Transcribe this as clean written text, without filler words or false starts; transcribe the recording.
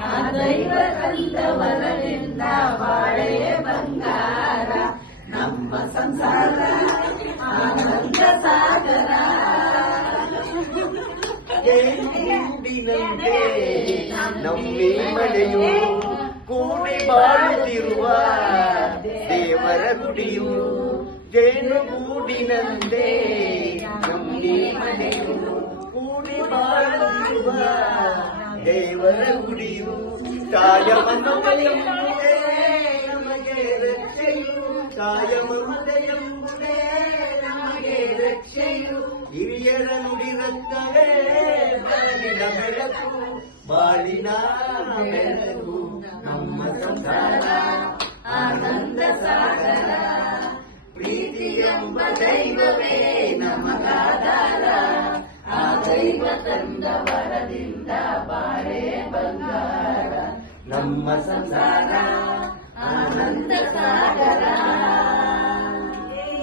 ಆ ದೈವ ತಂದ ವರದಿಂದ ಬಾಳೆ ಬಂಗಾರ. ನಮ್ಮ ಸಂಸಾರ ಆನಂದ ಸಾಗರ. ಜೇನುಗೂಡಿನಂತೆ ನಮ್ಮಿ ಮನೆಯು ಕೂಡಿ ಬಾಳುತ್ತಿರುವ ದೇವರ ಗುಡಿಯು. ಜೇನುಗೂಡಿನಂತೆ ನಮ್ಮಿ ಮನೆಯು ಕೂಡಿ ಬಾಳುತ್ತಿರುವ ದೇವರ ಗುಡಿಯು. ತಾಯ ಮಮತೆಯೆಂಬುದೇ ನಮಗೆ ರಕ್ಷೆಯು. ತಾಯ ಮಮತೆಯೆಂಬುದೇ ನಮಗೆ ರಕ್ಷೆಯು. ಹಿರಿಯರ ನುಡಿ ರತ್ನವೇ ಬಾಳಿನ ಬೆಳಕು. ಬಾಳಿನ ಬೆಳಕು ನಮ್ಮ ಸಂಸಾರ ಆನಂದ ಸಾಗರ. ಪ್ರೀತಿ ಎಂಬ ದೈವವೇ ನಮಗಾಧಾರ. ಆ ದೈವ ತಂದ ವರದಿಂದ ಬಾಳೆ ಬಂಗಾರ. ನಮ್ಮ ಸಂಸಾರ